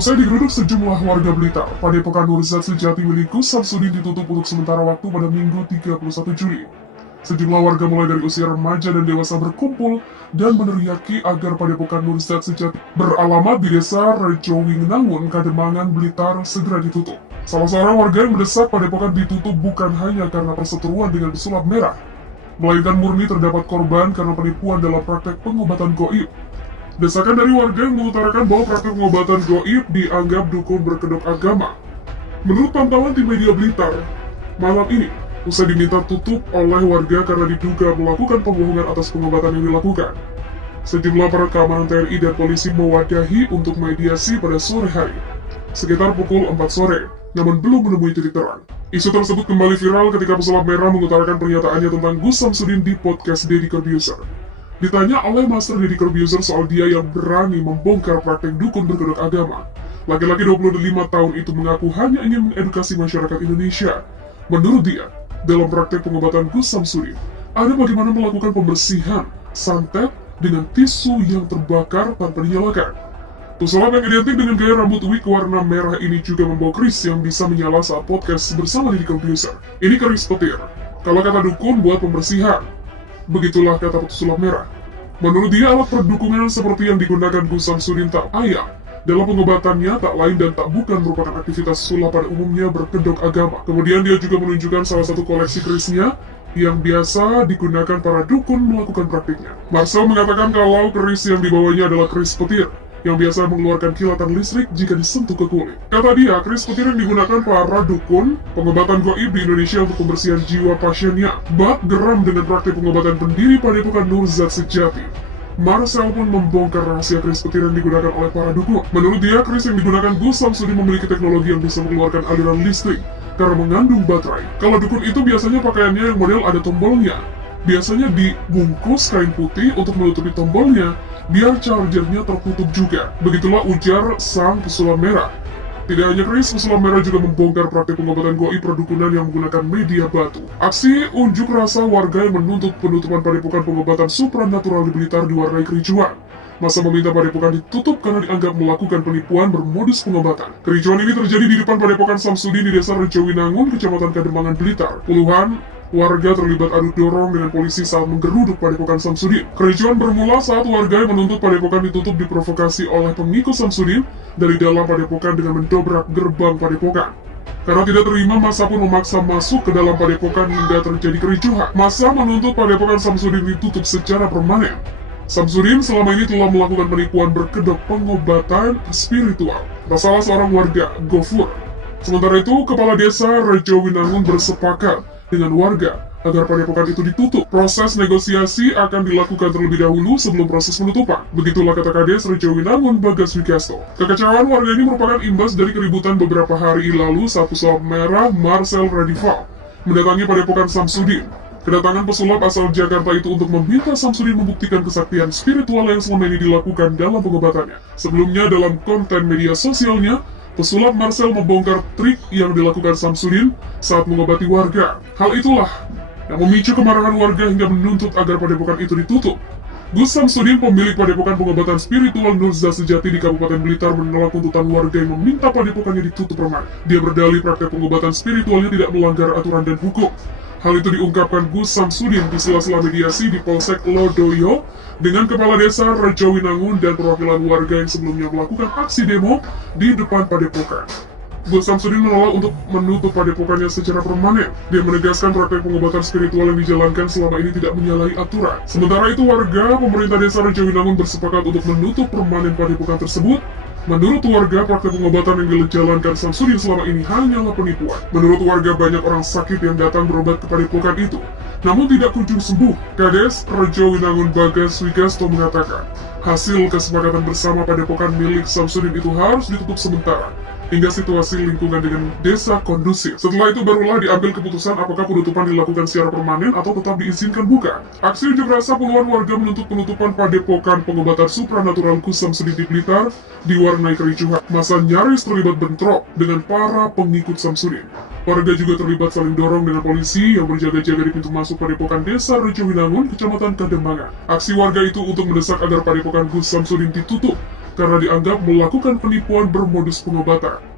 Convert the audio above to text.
Usai digeruduk sejumlah warga Blitar, Padepokan Nurzat Sejati milik Gus Samsudin ditutup untuk sementara waktu pada Minggu 31 Juli. Sejumlah warga mulai dari usia remaja dan dewasa berkumpul dan meneriaki agar Padepokan Nurzat Sejati beralamat di Desa Rejowinangun, Kademangan, Blitar segera ditutup. Salah seorang warga yang mendesak Padepokan ditutup bukan hanya karena perseteruan dengan pesulap merah, melainkan murni terdapat korban karena penipuan dalam praktek pengobatan goib. Desakan dari warga yang mengutarakan bahwa praktik pengobatan goib dianggap dukun berkedok agama. Menurut pantauan tim media Blitar, malam ini, usai diminta tutup oleh warga karena diduga melakukan pembohongan atas pengobatan yang dilakukan. Sejumlah aparat keamanan TNI dan polisi mewadahi untuk mediasi pada sore hari, sekitar pukul 4 sore, namun belum menemui titik terang. Isu tersebut kembali viral ketika pesulap merah mengutarakan pernyataannya tentang Gus Samsudin di podcast Deddy Corbuzier. Ditanya oleh Master Deddy Corbuzier soal dia yang berani membongkar praktek dukun berkedok agama, laki-laki 25 tahun itu mengaku hanya ingin mengedukasi masyarakat Indonesia. Menurut dia, dalam praktek pengobatan Gus Samsudin, ada bagaimana melakukan pembersihan santet dengan tisu yang terbakar tanpa dinyalakan. Pesulap yang identik dengan gaya rambut wig warna merah ini juga membawa keris yang bisa menyala saat podcast bersama Deddy Corbuzier. Ini keris petir. Kalau kata dukun buat pembersihan, begitulah kata pesulap merah. Menurut dia, alat perdukungan seperti yang digunakan Gus Samsudin tak payah. Dalam pengobatannya tak lain dan tak bukan merupakan aktivitas sulap pada umumnya berkedok agama. Kemudian dia juga menunjukkan salah satu koleksi kerisnya yang biasa digunakan para dukun melakukan praktiknya. Marcel mengatakan kalau keris yang dibawanya adalah keris petir, yang biasa mengeluarkan kilatan listrik jika disentuh ke kulit. Kata dia, keris petir yang digunakan para dukun pengobatan goib di Indonesia untuk pembersihan jiwa pasiennya. Bak geram dengan praktik pengobatan pendiri Padepokan Nurzat Sejati, Marcel pun membongkar rahasia keris petir yang digunakan oleh para dukun. Menurut dia, keris yang digunakan Gus Samsudin memiliki teknologi yang bisa mengeluarkan aliran listrik karena mengandung baterai. Kalau dukun itu biasanya pakaiannya yang model ada tombolnya. Biasanya dibungkus kain putih untuk menutupi tombolnya, biar chargernya tertutup juga. Begitulah ujar sang pesulap merah. Tidak hanya keris, pesulap merah juga membongkar praktik pengobatan goib perdukunan yang menggunakan media batu. Aksi unjuk rasa warga yang menuntut penutupan Padepokan Pengobatan Supranatural di Blitar diwarnai kericuan. Masa meminta Padepokan ditutup karena dianggap melakukan penipuan bermodus pengobatan. Kericuan ini terjadi di depan Padepokan Samsudin di Desa Rejowinangun, Kecamatan Kademangan, Blitar. Puluhan warga terlibat adu dorong dengan polisi saat menggeruduk Padepokan Samsudin. Kericuan bermula saat warga yang menuntut Padepokan ditutup diprovokasi oleh pengikut Samsudin dari dalam Padepokan dengan mendobrak gerbang Padepokan. Karena tidak terima, massa pun memaksa masuk ke dalam Padepokan hingga terjadi kericuhan. Massa menuntut Padepokan Samsudin ditutup secara permanen. Samsudin selama ini telah melakukan penipuan berkedok pengobatan spiritual. Tak salah seorang warga, Gofur. Sementara itu, Kepala Desa Rejowinangun bersepakat dengan warga agar Padepokan itu ditutup. Proses negosiasi akan dilakukan terlebih dahulu sebelum proses penutupan. Begitulah kata Kades Rejowinangun, Bagas Wikasto. Kekecewaan warga ini merupakan imbas dari keributan beberapa hari lalu saat pesulap merah Marcel Radival mendatangi Padepokan Samsudin. Kedatangan pesulap asal Jakarta itu untuk meminta Samsudin membuktikan kesaktian spiritual yang selama ini dilakukan dalam pengobatannya. Sebelumnya dalam konten media sosialnya, pesulap Marcel membongkar trik yang dilakukan Samsudin saat mengobati warga. Hal itulah yang memicu kemarahan warga hingga menuntut agar Padepokan itu ditutup. Gus Samsudin, pemilik Padepokan Pengobatan Spiritual Nurzat Sejati di Kabupaten Blitar, menolak tuntutan warga yang meminta Padepokannya ditutup permanen. Dia berdalih praktek pengobatan spiritualnya tidak melanggar aturan dan hukum. Hal itu diungkapkan Gus Samsudin di sela-sela mediasi di Polsek Lodoyo dengan Kepala Desa Rejowinangun dan perwakilan warga yang sebelumnya melakukan aksi demo di depan Padepokan. Gus Samsudin menolak untuk menutup Padepokannya secara permanen. Dia menegaskan praktek pengobatan spiritual yang dijalankan selama ini tidak menyalahi aturan. Sementara itu, warga pemerintah Desa Rejowinangun bersepakat untuk menutup permanen Padepokan tersebut. Menurut warga, praktek pengobatan yang dijalankan Samsudin selama ini hanyalah penipuan. Menurut warga, banyak orang sakit yang datang berobat ke Padepokan itu, namun tidak kunjung sembuh. Kades Rejowinangun, Bagas Wikasto mengatakan, hasil kesepakatan bersama Padepokan milik Samsudin itu harus ditutup sementara hingga situasi lingkungan dengan desa kondusif. Setelah itu barulah diambil keputusan apakah penutupan dilakukan secara permanen atau tetap diizinkan buka. Aksi unjuk rasa puluhan warga menuntut penutupan Padepokan Pengobatan Supranatural Gus Samsudin di Blitar diwarnai kericuhan. Masa nyaris terlibat bentrok dengan para pengikut Samsudin. Warga juga terlibat saling dorong dengan polisi yang berjaga-jaga di pintu masuk Padepokan Desa Rejowinangun, Kecamatan Kademangan. Aksi warga itu untuk mendesak agar Padepokan Gus Samsudin ditutup karena dianggap melakukan penipuan bermodus pengobatan.